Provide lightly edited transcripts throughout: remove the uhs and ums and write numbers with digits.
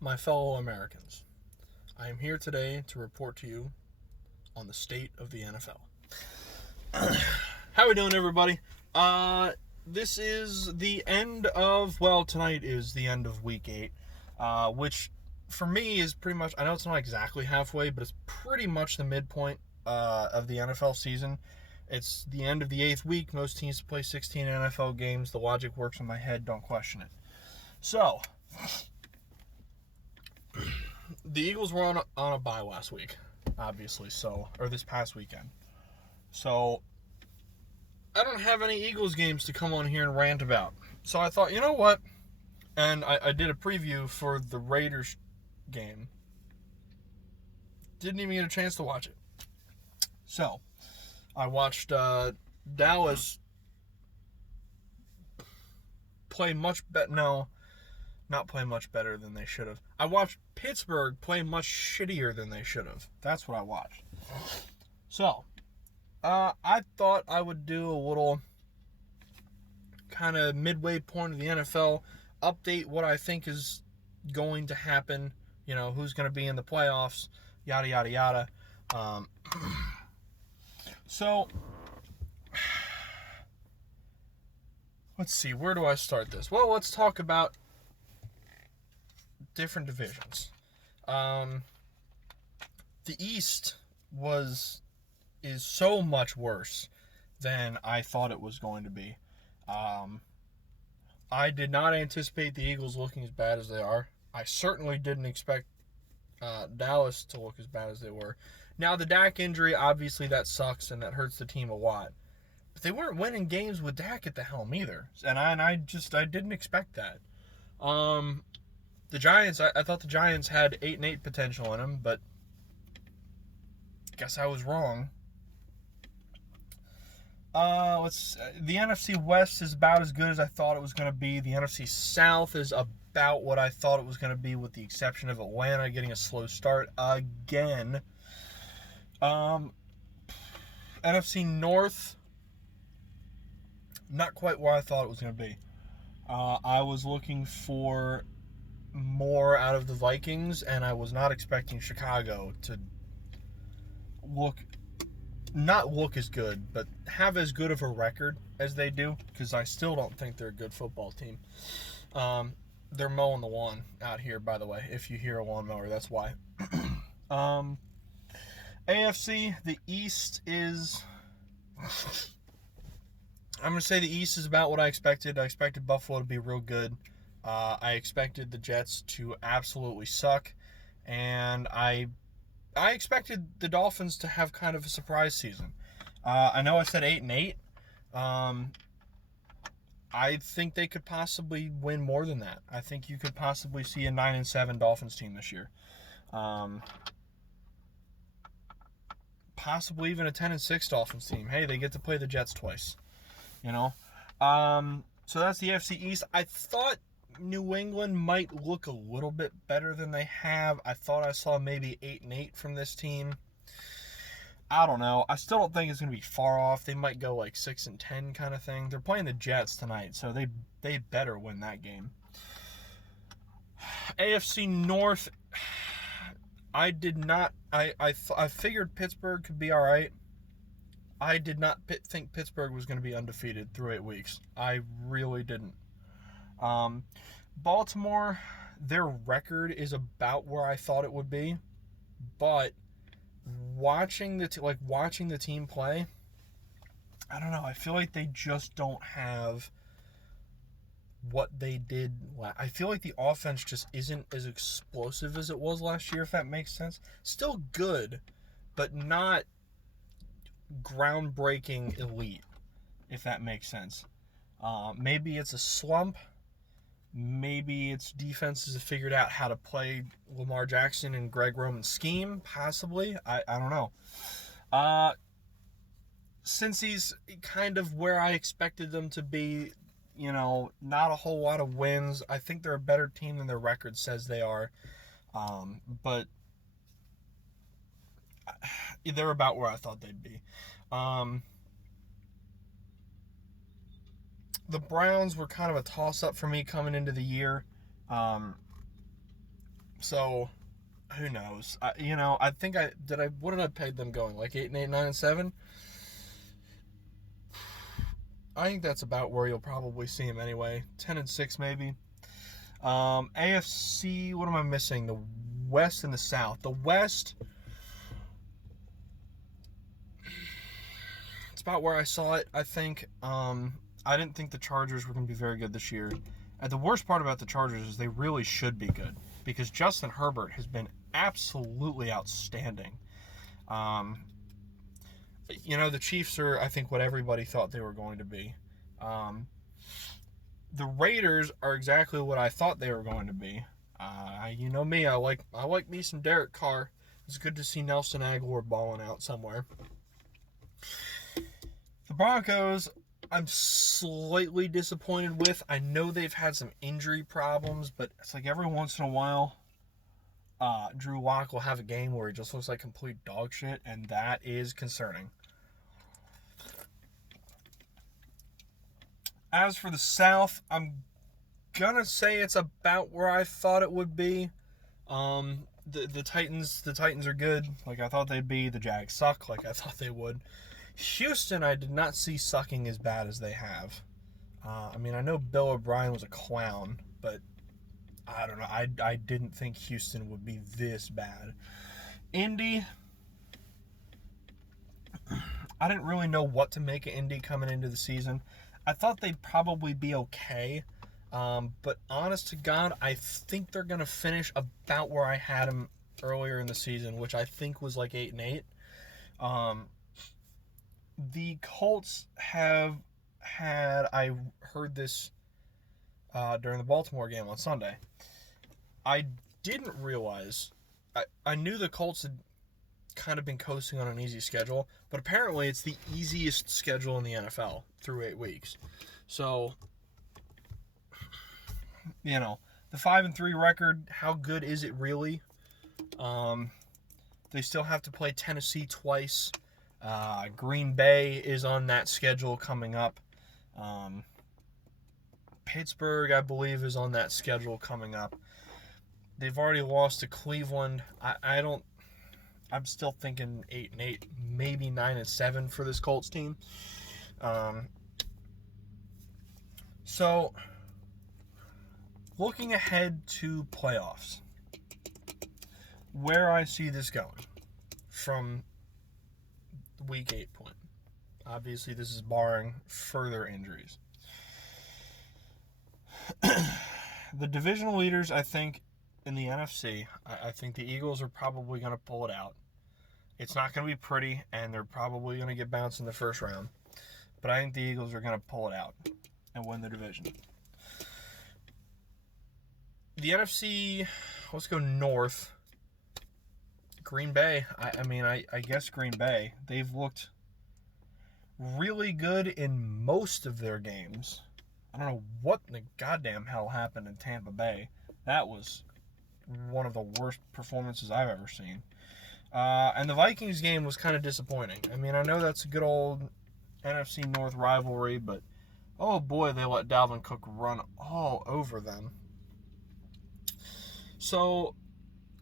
My fellow Americans, I am here today to report to you on the state of the NFL. How we doing, everybody? This is the end of, tonight is the end of week 8, which for me is pretty much, I know it's not exactly halfway, but it's pretty much the midpoint of the NFL season. It's the end of the 8th week. Most teams play 16 NFL games. The logic works in my head. Don't question it. So, the Eagles were on a bye last week, obviously, or this past weekend. So, I don't have any Eagles games to come on here and rant about. So I thought, you know what? And I did a preview for the Raiders game. Didn't even get a chance to watch it. So, I watched Dallas play much better. No, not play much better than they should have. I watched Pittsburgh play much shittier than they should have. That's what I watched. So, I thought I would do a little kind of midway point of the NFL, update what I think is going to happen, who's going to be in the playoffs, yada, yada, yada. So, let's see, where do I start this? Well, let's talk about different divisions. The East is so much worse than I thought it was going to be. I did not anticipate the Eagles looking as bad as they are. I certainly didn't expect Dallas to look as bad as they were. Now, the Dak injury, obviously that sucks and that hurts the team a lot. But they weren't winning games with Dak at the helm either. And I didn't expect that. The Giants, I thought the Giants had 8-8 potential in them, but guess I was wrong. The NFC West is about as good as I thought it was going to be. The NFC South is about what I thought it was going to be, with the exception of Atlanta getting a slow start again. NFC North, not quite where I thought it was going to be. I was looking for more out of the Vikings, and I was not expecting Chicago to not look as good, but have as good of a record as they do, because I still don't think they're a good football team. They're mowing the lawn out here, by the way. If you hear a lawnmower, that's why. AFC, the East is... I'm going to say the East is about what I expected. I expected Buffalo to be real good. I expected the Jets to absolutely suck. And I expected the Dolphins to have kind of a surprise season. I know I said 8-8. I think they could possibly win more than that. I think you could possibly see a 9-7 Dolphins team this year. Possibly even a 10-6 Dolphins team. Hey, they get to play the Jets twice. So that's the AFC East. I thought New England might look a little bit better than they have. I thought I saw maybe 8-8 from this team. I don't know. I still don't think it's going to be far off. They might go like 6-10 kind of thing. They're playing the Jets tonight, so they better win that game. AFC North, I did not. I figured Pittsburgh could be all right. I did not think Pittsburgh was going to be undefeated through 8 weeks. I really didn't. Baltimore, their record is about where I thought it would be, but watching the team play, I don't know. I feel like they just don't have what they did. I feel like the offense just isn't as explosive as it was last year, if that makes sense. Still good, but not groundbreaking elite, if that makes sense. Maybe it's a slump. Maybe it's defenses have figured out how to play Lamar Jackson and Greg Roman's scheme, possibly. I don't know. Since he's kind of where I expected them to be, not a whole lot of wins. I think they're a better team than their record says they are. But they're about where I thought they'd be. The Browns were kind of a toss-up for me coming into the year. So who knows? I think what did I pay them going? Like 8-8, 9-7? I think that's about where you'll probably see him anyway. 10-6 maybe. AFC, what am I missing? The West and the South. The West, it's about where I saw it, I think. I didn't think the Chargers were going to be very good this year. And the worst part about the Chargers is they really should be good, because Justin Herbert has been absolutely outstanding. The Chiefs are, I think, what everybody thought they were going to be. The Raiders are exactly what I thought they were going to be. You know me, I like me some Derek Carr. It's good to see Nelson Aguilar balling out somewhere. The Broncos, I'm slightly disappointed with. I know they've had some injury problems, but it's like every once in a while, Drew Lock will have a game where he just looks like complete dog shit, and that is concerning. As for the South, I'm gonna say it's about where I thought it would be. The Titans are good, like I thought they'd be. The Jags suck, like I thought they would. Houston, I did not see sucking as bad as they have. I know Bill O'Brien was a clown, but I don't know. I didn't think Houston would be this bad. Indy, I didn't really know what to make of Indy coming into the season. I thought they'd probably be okay. But honest to God, I think they're going to finish about where I had them earlier in the season, which I think was like 8-8. The Colts have had, I heard this during the Baltimore game on Sunday. I didn't realize, I knew the Colts had kind of been coasting on an easy schedule, but apparently it's the easiest schedule in the NFL through 8 weeks. So, the 5-3 record, how good is it really? They still have to play Tennessee twice. Green Bay is on that schedule coming up. Pittsburgh, I believe, is on that schedule coming up. They've already lost to Cleveland. I'm still thinking 8-8, maybe 9-7 for this Colts team. So, looking ahead to playoffs, where I see this going from Week 8 point. Obviously, this is barring further injuries. The divisional leaders, I think, in the NFC, I think the Eagles are probably going to pull it out. It's not going to be pretty, and they're probably going to get bounced in the first round. But I think the Eagles are going to pull it out and win the division. The NFC, let's go north. Green Bay. I guess Green Bay. They've looked really good in most of their games. I don't know what in the goddamn hell happened in Tampa Bay. That was one of the worst performances I've ever seen. And the Vikings game was kind of disappointing. I know that's a good old NFC North rivalry, but oh boy, they let Dalvin Cook run all over them. So,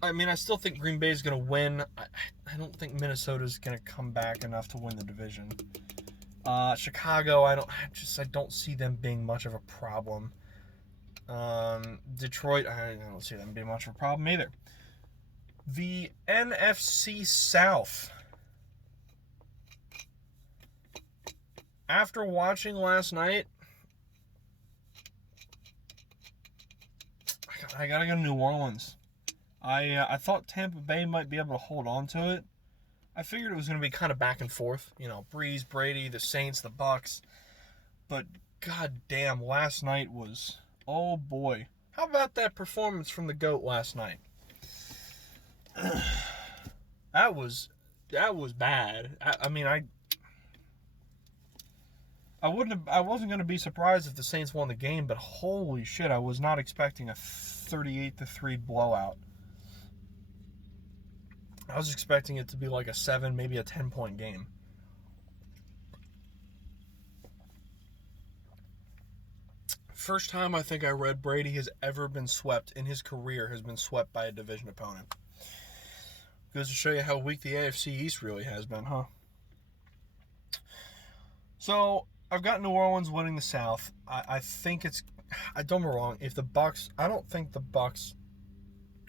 I still think Green Bay is going to win. I don't think Minnesota's going to come back enough to win the division. Chicago, I don't see them being much of a problem. Detroit, I don't see them being much of a problem either. The NFC South. After watching last night, I gotta go to New Orleans. I thought Tampa Bay might be able to hold on to it. I figured it was going to be kind of back and forth. Breeze, Brady, the Saints, the Bucks. But goddamn, last night was... Oh boy. How about that performance from the GOAT last night? That was bad. I wasn't going to be surprised if the Saints won the game, but holy shit, I was not expecting a 38-3 blowout. I was expecting it to be like a 7, maybe a 10-point game. First time I think I read Brady has ever been swept in his career has been swept by a division opponent. Goes to show you how weak the AFC East really has been, huh? So I've got New Orleans winning the South. I think it's. I don't get me wrong. If the Bucks, I don't think the Bucks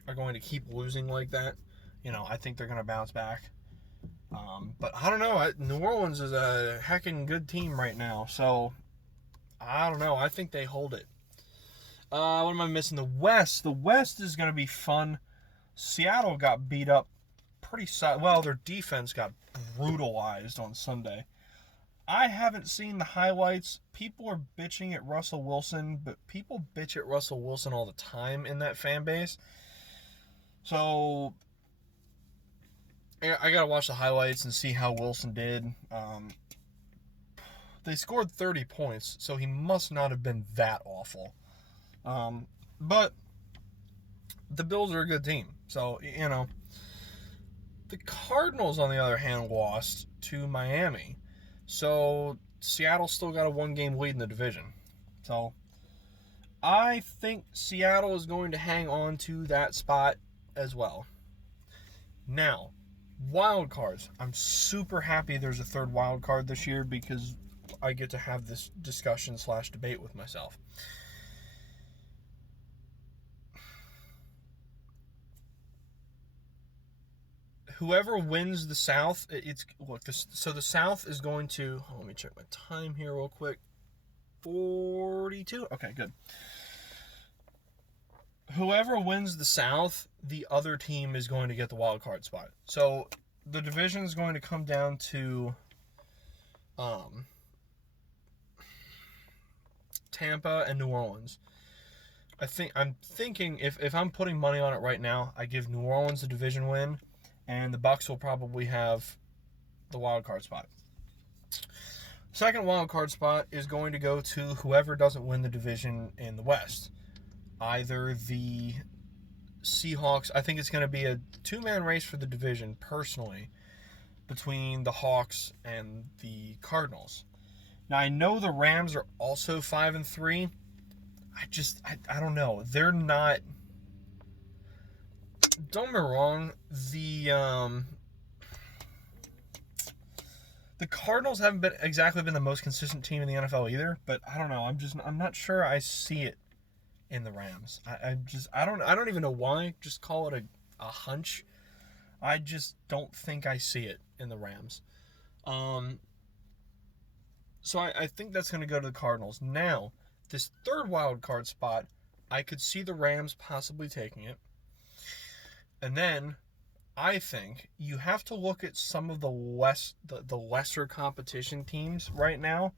are going to keep losing like that. I think they're going to bounce back. But I don't know. New Orleans is a heckin' good team right now. So I don't know. I think they hold it. What am I missing? The West. The West is going to be fun. Seattle got beat up pretty well. Their defense got brutalized on Sunday. I haven't seen the highlights. People are bitching at Russell Wilson, but people bitch at Russell Wilson all the time in that fan base. So I gotta watch the highlights and see how Wilson did. They scored 30 points, so he must not have been that awful. But the Bills are a good team, so The Cardinals, on the other hand, lost to Miami. So Seattle still got a 1-game lead in the division. So I think Seattle is going to hang on to that spot as well. Now, wild cards. I'm super happy there's a third wild card this year because I get to have this discussion/debate with myself. Whoever wins the South, so the South is going to. Let me check my time here real quick. 42. Okay, good. Whoever wins the South, the other team is going to get the wild card spot. So the division is going to come down to Tampa and New Orleans. I'm thinking if I'm putting money on it right now, I give New Orleans a division win. And the Bucks will probably have the wild card spot. Second wild card spot is going to go to whoever doesn't win the division in the West. Either the Seahawks. I think it's going to be a 2-man race for the division, personally, between the Hawks and the Cardinals. Now, I know the Rams are also 5-3. I don't know. They're not. Don't get me wrong, the Cardinals haven't been the most consistent team in the NFL either, but I don't know. I'm not sure I see it in the Rams. I don't even know why. Just call it a hunch. I just don't think I see it in the Rams. So I think that's going to go to the Cardinals. Now, this third wild card spot, I could see the Rams possibly taking it. And then I think you have to look at some of the lesser competition teams right now.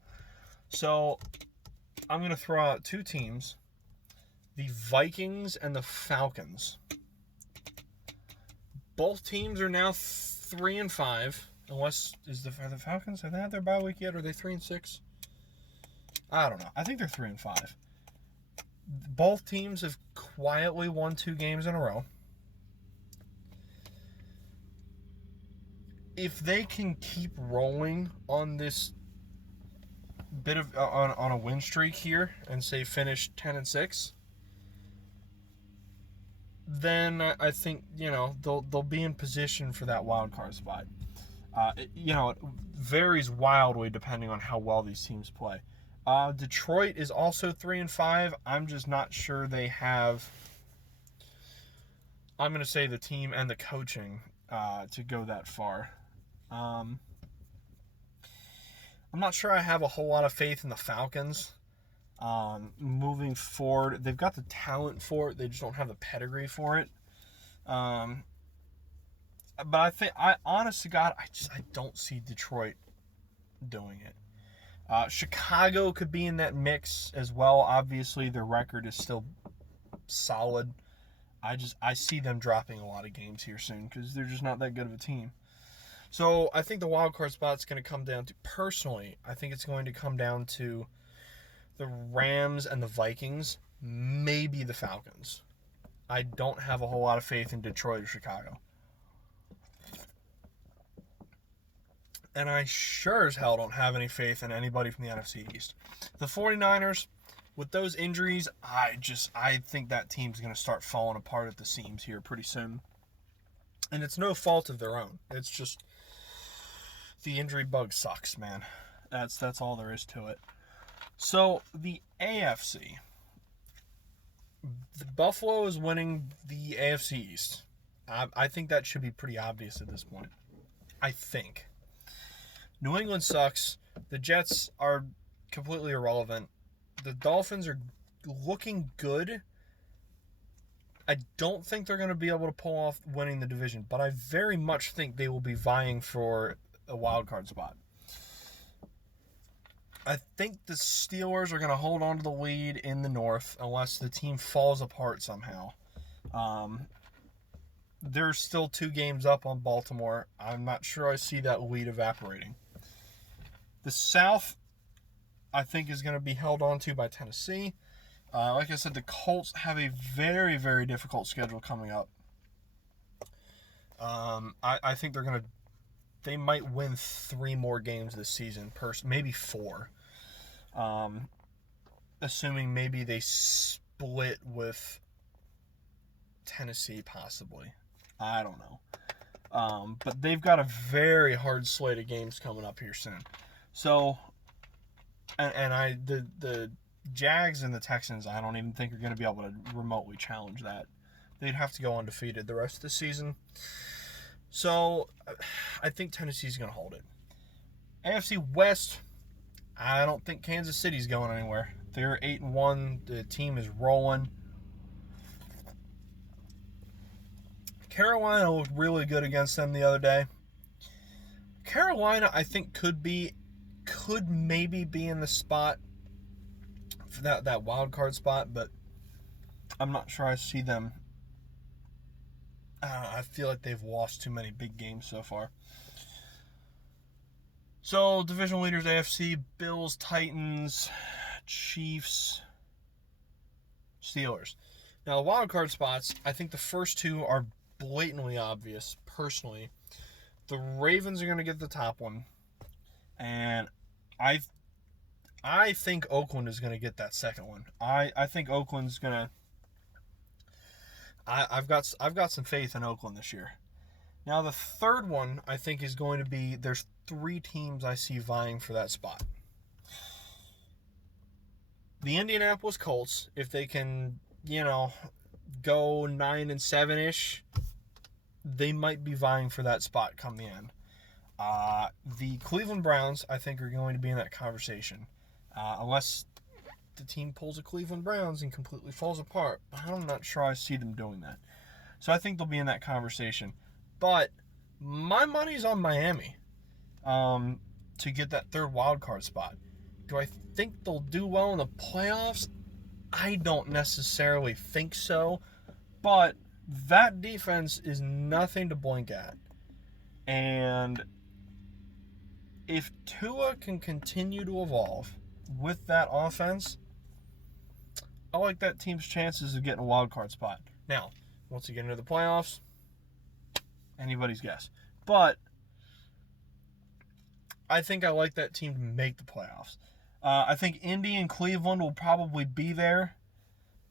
So I'm going to throw out 2 teams, the Vikings and the Falcons. Both teams are now 3-5. Unless, are the Falcons, have they had their bye week yet? Are they 3-6? I don't know. I think they're 3-5. Both teams have quietly won 2 games in a row. If they can keep rolling on this bit of on a win streak here and say finish 10-6, then I think they'll be in position for that wild card spot. It varies wildly depending on how well these teams play. Detroit is also 3-5. I'm just not sure they have. I'm going to say the team and the coaching to go that far. I'm not sure I have a whole lot of faith in the Falcons moving forward. They've got the talent for it. They just don't have the pedigree for it. But honest to God, I don't see Detroit doing it. Chicago could be in that mix as well. Obviously, their record is still solid. I see them dropping a lot of games here soon because they're just not that good of a team. So I think the wild card spot's going to come down to, personally, I think it's going to come down to the Rams and the Vikings, maybe the Falcons. I don't have a whole lot of faith in Detroit or Chicago. And I sure as hell don't have any faith in anybody from the NFC East. The 49ers, with those injuries, I think that team's going to start falling apart at the seams here pretty soon. And it's no fault of their own. It's just the injury bug sucks, man. That's all there is to it. So the AFC, the Buffalo is winning the AFC East. I think that should be pretty obvious at this point. I think. New England sucks. The Jets are completely irrelevant. The Dolphins are looking good. I don't think they're going to be able to pull off winning the division, but I very much think they will be vying for a wild card spot. I think the Steelers are going to hold on to the lead in the North unless the team falls apart somehow. There's still 2 games up on Baltimore. I'm not sure I see that lead evaporating. The South, I think, is going to be held on to by Tennessee. Like I said, the Colts have a very, very difficult schedule coming up. I think they might win 3 more games this season, maybe 4. Assuming maybe they split with Tennessee, possibly. I don't know. But they've got a very hard slate of games coming up here soon. So, the Jags and the Texans, I don't even think are going to be able to remotely challenge that. They'd have to go undefeated the rest of the season. So, I think Tennessee's going to hold it. AFC West, I don't think Kansas City's going anywhere. They're 8-1. The team is rolling. Carolina looked really good against them the other day. Carolina, I think, could maybe be in the spot for that wild card spot, but I'm not sure I see them. I feel like they've lost too many big games so far. So, division leaders AFC, Bills, Titans, Chiefs, Steelers. Now, the wild card spots, I think the first 2 are blatantly obvious, personally. The Ravens are going to get the top one. And I think Oakland is going to get that second one. I think Oakland's going to... I've got some faith in Oakland this year. Now, the third one, I think, is going to be... There's 3 teams I see vying for that spot. The Indianapolis Colts, if they can, go 9-7-ish, they might be vying for that spot come the end. The Cleveland Browns, I think, are going to be in that conversation. Unless the team pulls a Cleveland Browns and completely falls apart. I'm not sure I see them doing that. So I think they'll be in that conversation. But my money's on Miami to get that third wild card spot. Do I think they'll do well in the playoffs? I don't necessarily think so. But that defense is nothing to blink at. And if Tua can continue to evolve with that offense, I like that team's chances of getting a wild card spot. Now, once you get into the playoffs, anybody's guess. But I think I like that team to make the playoffs. I think Indy and Cleveland will probably be there.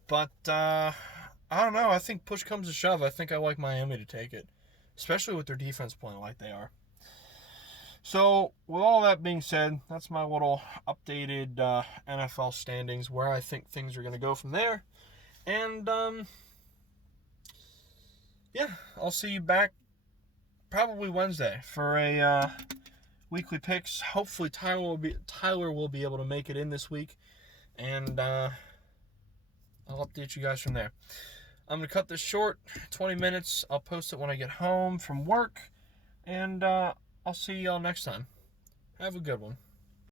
But I don't know. I think push comes to shove. I think I like Miami to take it, especially with their defense playing like they are. So, with all that being said, that's my little updated NFL standings, where I think things are going to go from there. And, yeah, I'll see you back probably Wednesday for a weekly picks. Hopefully Tyler will be able to make it in this week. And I'll update you guys from there. I'm going to cut this short, 20 minutes. I'll post it when I get home from work. And I'll see y'all next time. Have a good one.